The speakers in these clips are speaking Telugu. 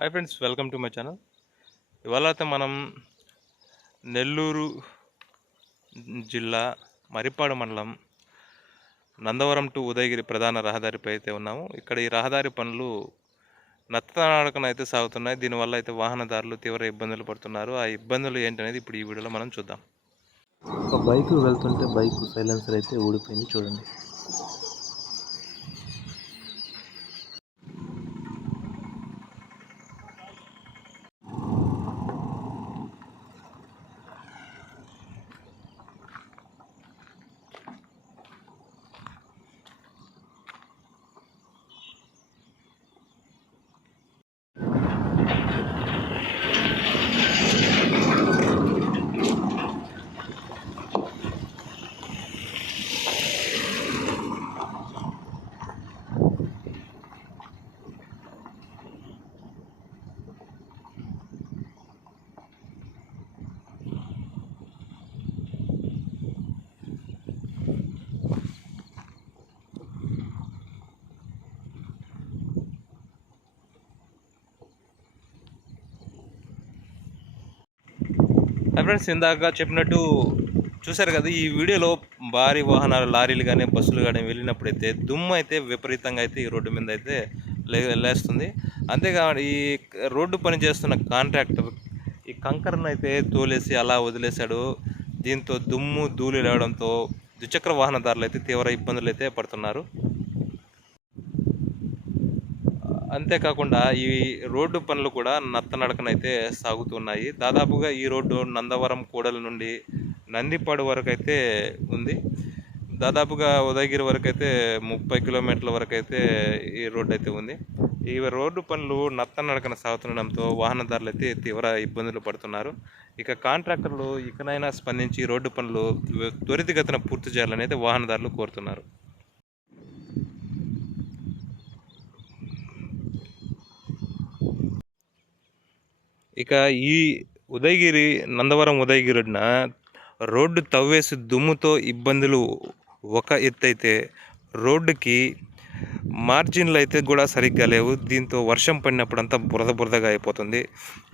Hi friends welcome to my channel ఇవాళ అయితే మనం నెల్లూరు జిల్లా మరిపాడు మండలం నందవరం టు ఉదయగిరి ప్రధాన రహదారిపై అయితే ఉన్నాము. ఇక్కడ ఈ రహదారి పనులు నత్తనాడకన అయితే సాగుతున్నాయి. దీనివల్ల అయితే వాహనదారులు తీవ్ర ఇబ్బందులు పడుతున్నారు. ఆ ఇబ్బందులు ఏంటనేది ఇప్పుడు ఈ వీడియోలో మనం చూద్దాం. ఒక బైక్ వెళ్తుంటే బైక్ సైలెన్సర్ అయితే ఊడిపోయింది. చూడండి. ఫ్రెండ్స్ ఇందాక చెప్పినట్టు చూశారు కదా ఈ వీడియోలో భారీ వాహనాలు లారీలు కానీ బస్సులు కానీ వెళ్ళినప్పుడైతే దుమ్ము అయితే విపరీతంగా అయితే ఈ రోడ్డు మీద అయితే లేస్తుంది. అంతేకాదు ఈ రోడ్డు పని చేస్తున్న కాంట్రాక్టర్ ఈ కంకరను అయితే తోలేసి అలా వదిలేశాడు. దీంతో దుమ్ము ధూళి లేవడంతో ద్విచక్ర వాహనదారులు అయితే తీవ్ర ఇబ్బందులు అయితే పడుతున్నారు. అంతేకాకుండా ఈ రోడ్డు పనులు కూడా నత్తనడకనైతే సాగుతున్నాయి. దాదాపుగా ఈ రోడ్డు నందవరం కూడల నుండి నందిపాడు వరకు అయితే ఉంది. దాదాపుగా ఉదయగిరి వరకు అయితే ముప్పై కిలోమీటర్ల వరకు అయితే ఈ రోడ్డు అయితే ఉంది. ఈ రోడ్డు పనులు నత్తనడకన సాగుతుండడంతో వాహనదారులు అయితే తీవ్ర ఇబ్బందులు పడుతున్నారు. ఇక కాంట్రాక్టర్లు ఇకనైనా స్పందించి రోడ్డు పనులు త్వరితగతిన పూర్తి చేయాలని అయితే వాహనదారులు కోరుతున్నారు. ఇక ఈ ఉదయగిరి నందవరం ఉదయగిరిన రోడ్డు తవ్వేసి దుమ్ముతో ఇబ్బందులు ఒక ఎత్తైతే రోడ్డుకి మార్జిన్లు అయితే కూడా సరిగ్గా లేవు. దీంతో వర్షం పడినప్పుడు అంతా బురద బురదగా అయిపోతుంది.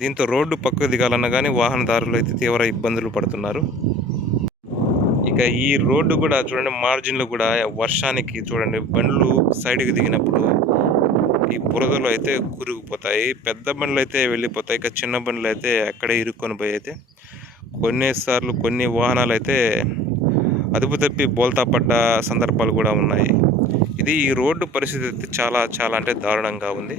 దీంతో రోడ్డు పక్కకు దిగాలన్నా కానీ వాహనదారులు అయితే తీవ్ర ఇబ్బందులు పడుతున్నారు. ఇక ఈ రోడ్డు కూడా చూడండి మార్జిన్లు కూడా వర్షానికి చూడండి బండ్లు సైడ్కి దిగినప్పుడు ఈ బురదలో అయితే కురిగిపోతాయి పెద్ద బండ్లు అయితే వెళ్ళిపోతాయి ఇక చిన్న బండ్లు అయితే అక్కడే ఇరుక్కొని పోయి అయితే కొన్నిసార్లు కొన్ని వాహనాలు అయితే అదుపు తప్పి బోల్తా పడ్డ సందర్భాలు కూడా ఉన్నాయి. ఇది ఈ రోడ్డు పరిస్థితి అయితే చాలా చాలా అంటే దారుణంగా ఉంది.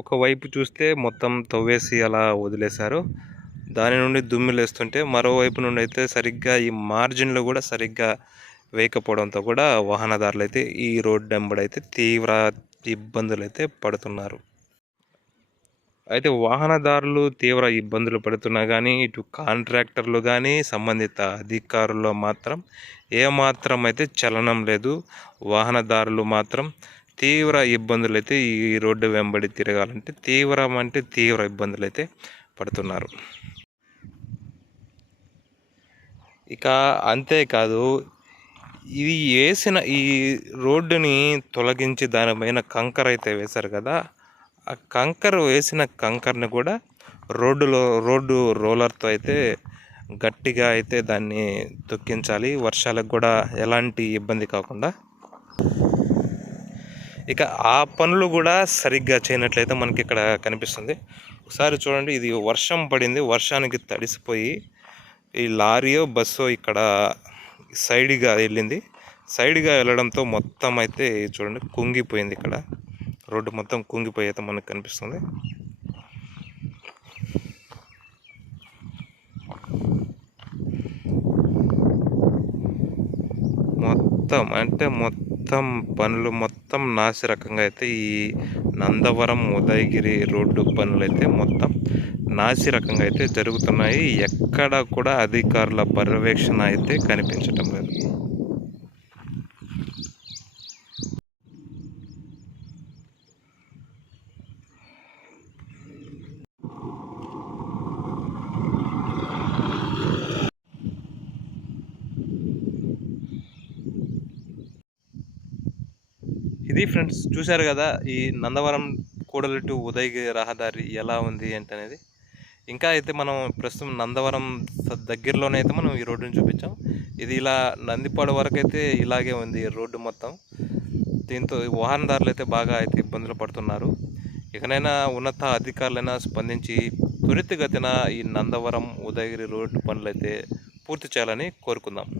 ఒకవైపు చూస్తే మొత్తం తవ్వేసి అలా వదిలేశారు. దాని నుండి దుమ్మిలేస్తుంటే మరోవైపు నుండి అయితే సరిగ్గా ఈ మార్జిన్లు కూడా సరిగ్గా వేయకపోవడంతో కూడా వాహనదారులు అయితే ఈ రోడ్డు వెంబడైతే తీవ్ర ఇబ్బందులు అయితే పడుతున్నారు. అయితే వాహనదారులు తీవ్ర ఇబ్బందులు పడుతున్నా కానీ ఇటు కాంట్రాక్టర్లు కానీ సంబంధిత అధికారుల్లో మాత్రం ఏమాత్రం అయితే చలనం లేదు. వాహనదారులు మాత్రం తీవ్ర ఇబ్బందులు అయితే ఈ రోడ్డు వెంబడి తిరగాలంటే తీవ్రం అంటే తీవ్ర ఇబ్బందులు అయితే పడుతున్నారు. ఇక అంతేకాదు ఇది వేసిన ఈ రోడ్డుని తొలగించి దానిపైన కంకర అయితే వేశారు కదా ఆ కంకర వేసిన కంకర్ని కూడా రోడ్డులో రోడ్డు రోలర్తో అయితే గట్టిగా అయితే దాన్ని తొక్కించాలి. వర్షాలకు కూడా ఎలాంటి ఇబ్బంది కాకుండా. ఇక ఆ పనులు కూడా సరిగ్గా చేయనట్లయితే మనకి ఇక్కడ కనిపిస్తుంది. ఒకసారి చూడండి ఇది వర్షం పడింది వర్షానికి తడిసిపోయి ఈ లారీయో బస్సో ఇక్కడ సైడ్గా వెళ్ళింది. సైడ్గా వెళ్ళడంతో మొత్తం అయితే చూడండి కుంగిపోయింది ఇక్కడ. రోడ్డు మొత్తం కుంగిపోయి అయితే మనకు కనిపిస్తుంది. మొత్తం అంటే మొత్తం పనులు మొత్తం నాసిరకంగా అయితే ఈ నందవరం ఉదయగిరి రోడ్డు పనులైతే మొత్తం నాసి రకంగా అయితే జరుగుతున్నాయి. ఎక్కడ కూడా అధికారుల పర్యవేక్షణ అయితే కనిపించటం లేదు. ఇది ఫ్రెండ్స్ చూశారు కదా ఈ నందవరం కూడలి టు ఉదయగిరి రహదారి ఎలా ఉంది ఏంటనేది. ఇంకా అయితే మనం ప్రస్తుతం నందవరం దగ్గరలోనే అయితే మనం ఈ రోడ్డుని చూపించాం. ఇది ఇలా నందిపాడు వరకు అయితే ఇలాగే ఉంది రోడ్డు మొత్తం. దీంతో వాహనదారులు అయితే బాగా అయితే ఇబ్బందులు పడుతున్నారు. ఇకనైనా ఉన్నత అధికారులైనా స్పందించి త్వరితగతిన ఈ నందవరం ఉదయగిరి రోడ్డు పనులు అయితే పూర్తి చేయాలని కోరుకుందాం.